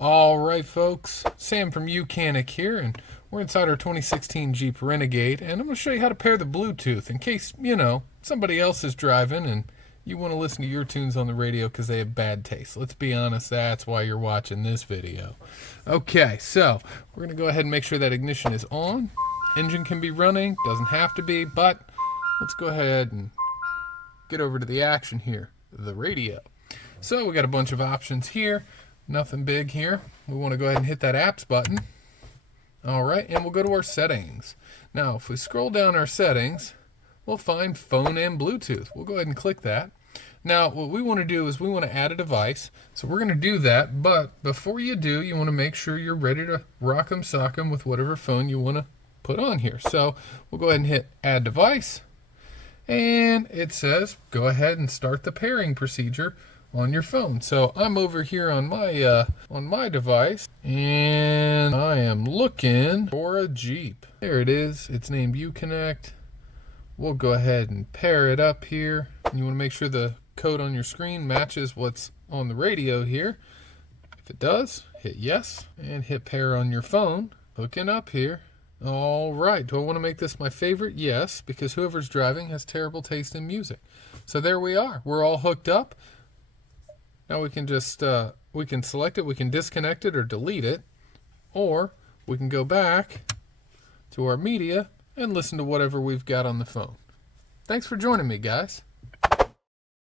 All right, folks. Sam from Uconnect here, and we're inside our 2016 Jeep Renegade, and I'm going to show you how to pair the Bluetooth in case, somebody else is driving and you want to listen to your tunes on the radio because they have bad taste. Let's be honest, that's why you're watching this video. Okay, so we're going to go ahead and make sure that ignition is on. Engine can be running, doesn't have to be, but let's go ahead and get over to the action here, the radio. So we got a bunch of options here. Nothing big here. We want to go ahead and hit that apps button. All right, and we'll go to our settings. Now, if we scroll down our settings, we'll find phone and Bluetooth. We'll go ahead and click that. Now, what we want to do is we want to add a device. So we're going to do that, but before you do, you want to make sure you're ready to rock 'em, sock 'em with whatever phone you want to put on here. So we'll go ahead and hit add device. And it says, go ahead and start the pairing procedure on your phone. So I'm over here on my device, and I am looking for a Jeep. There it is. It's named Uconnect. We'll go ahead and pair it up here. You want to make sure the code on your screen matches what's on the radio here. If it does, hit yes and hit pair on your phone. Hooking up here. All right, do I want to make this my favorite? Yes, because whoever's driving has terrible taste in music. So there we are. We're all hooked up. Now we can just, we can select it, we can disconnect it or delete it, or we can go back to our media and listen to whatever we've got on the phone. Thanks for joining me, guys.